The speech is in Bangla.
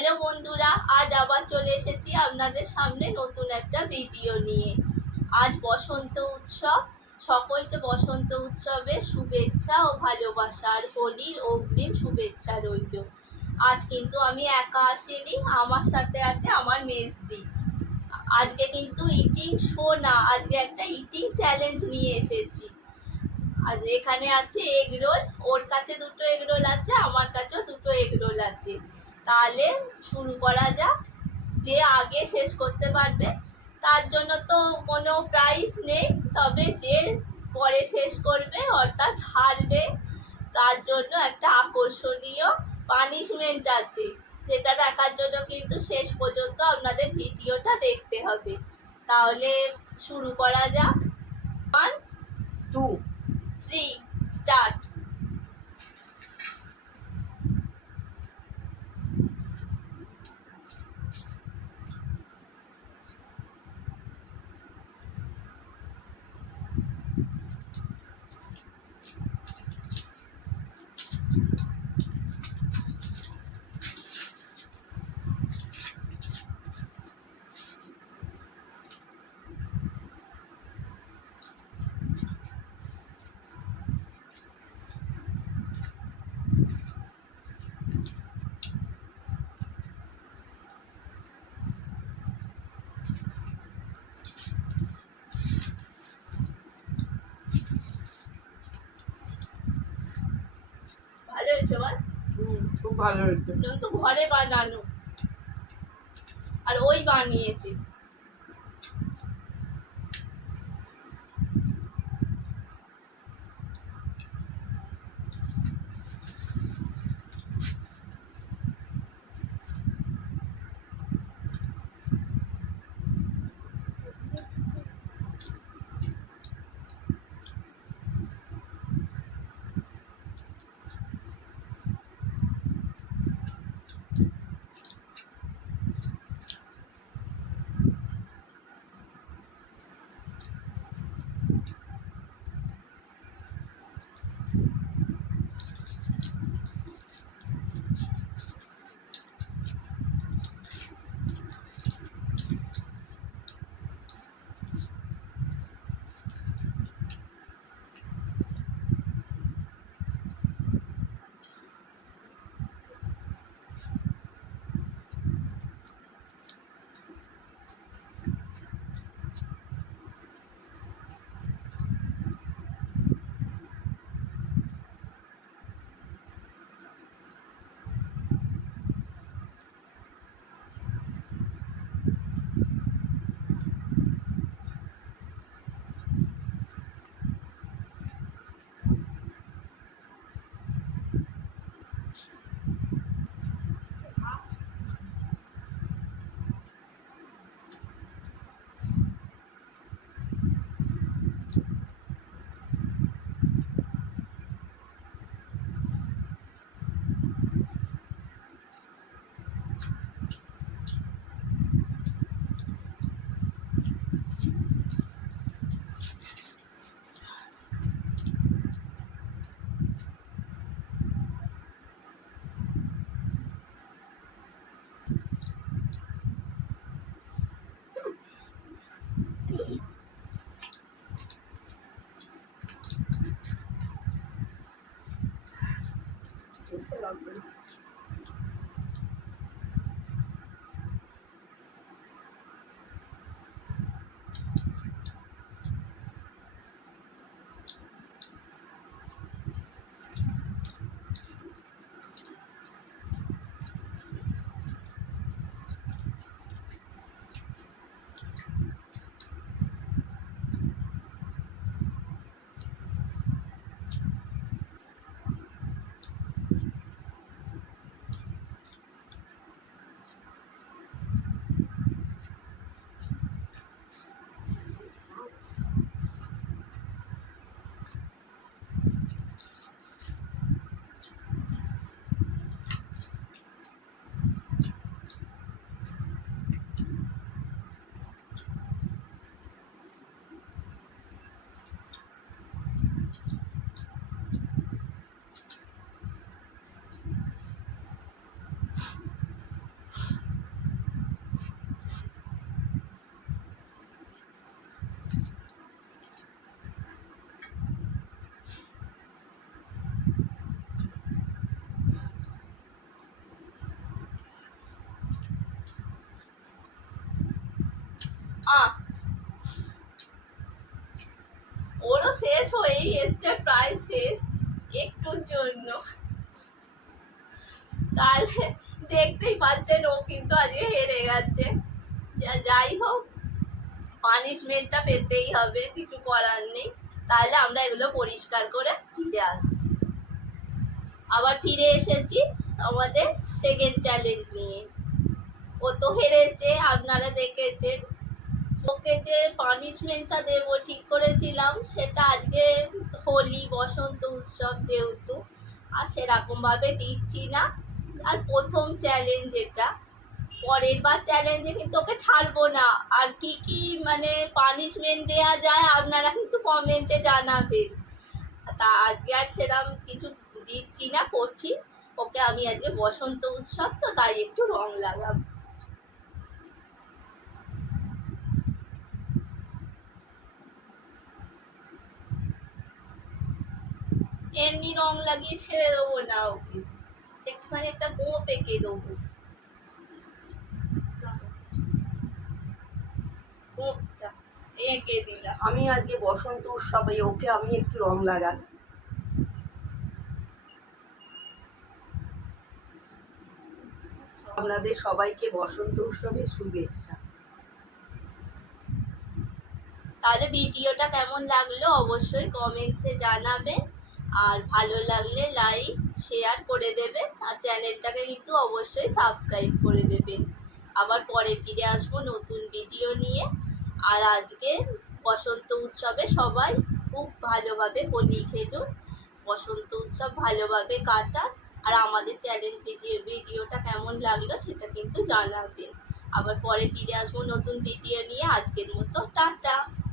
হ্যালো বন্ধুরা, আজ আবার চলে এসেছি আপনাদের সামনে নতুন একটা ভিডিও নিয়ে। আজ বসন্ত উৎসব, সকলকে বসন্ত উৎসবের শুভেচ্ছা ও ভালোবাসা আর হোলির অগ্রিম শুভেচ্ছা রইল। আজ কিন্তু আমি একা আসিনি, আমার সাথে আছে আমার মেজদি। আজকে কিন্তু ইটিং শো না, আজকে একটা ইটিং চ্যালেঞ্জ নিয়ে এসেছি। আর এখানে আছে এগ রোল, ওর কাছে দুটো এগ রোল আছে, আমার কাছেও দুটো এগ রোল আছে। তাহলে শুরু করা যাক। যে আগে শেষ করতে পারবে তার জন্য তো কোনো প্রাইজ নেই, তবে যে পরে শেষ করবে অর্থাৎ হারবে তার জন্য একটা আকর্ষণীয় পানিশমেন্ট আছে, যেটা দেখার জন্য কিন্তু শেষ পর্যন্ত আপনাদের ভিডিওটা দেখতে হবে। তাহলে শুরু করা যাক। 1 2 3 স্টার্ট। ভালো হয়েছে বল? খুব ভালো হয়েছে। তো ঘরে বানানো আর ওই বানিয়েছে। আহ ওরও শেষ হয়েই এসছে, প্রায় শেষ, একটুর জন্য। তাহলে দেখতেই পাচ্ছেন ও কিন্তু আজকে হেরে গেছে। যাই হোক, পানিশমেন্টটা পেতেই হবে, কিছু করার নেই। তাহলে আমরা এগুলো পরিষ্কার করে ফিরে আসছি। আবার ফিরে এসেছি আমাদের সেকেন্ড চ্যালেঞ্জ নিয়ে। ও তো হেরেছে, আপনারা দেখেছেন। ওকে যে পানিশমেন্টটা দেবো ঠিক করেছিলাম, সেটা আজকে হোলি বসন্ত উৎসব যেহেতু, আর সেরকমভাবে দিচ্ছি না। আর প্রথম চ্যালেঞ্জ এটা, পরের বার চ্যালেঞ্জে কিন্তু ওকে ছাড়বো না। আর কি কি মানে পানিশমেন্ট দেয়া যায় আপনারা কিন্তু কমেন্টে জানাবেন। তা আজকে আর সেরকম কিছু দিচ্ছি না, করছি। ওকে আমি আজকে বসন্ত উৎসব তো, তাই একটু রং লাগাবো। এমনি রং লাগিয়ে ছেড়ে দেবো না ওকে, একটুখানি একটা গোপ এঁকে দেবো। গোপটা এঁকে দিলাম। আমি আজকে বসন্ত উৎসবে ওকে আমি একটু রং লাগাই। আপনাদের সবাইকে বসন্ত উৎসবে শুভেচ্ছা। তাহলে ভিডিওটা কেমন লাগলো অবশ্যই কমেন্টসে জানাবেন। আর ভালো লাগলে লাইক শেয়ার করে দেবেন, আর চ্যানেলটাকে কিন্তু অবশ্যই সাবস্ক্রাইব করে দেবেন। আবার পরে ফিরে আসবো নতুন ভিডিও নিয়ে। আর আজকে বসন্ত উৎসবে সবাই খুব ভালোভাবে হোলি খেলুন, বসন্ত উৎসব ভালোভাবে কাটান। আর আমাদের চ্যানেল ভিডিওটা কেমন লাগলো সেটা কিন্তু জানাবেন। আবার পরে ফিরে আসবো নতুন ভিডিও নিয়ে। আজকের মতো টাটা।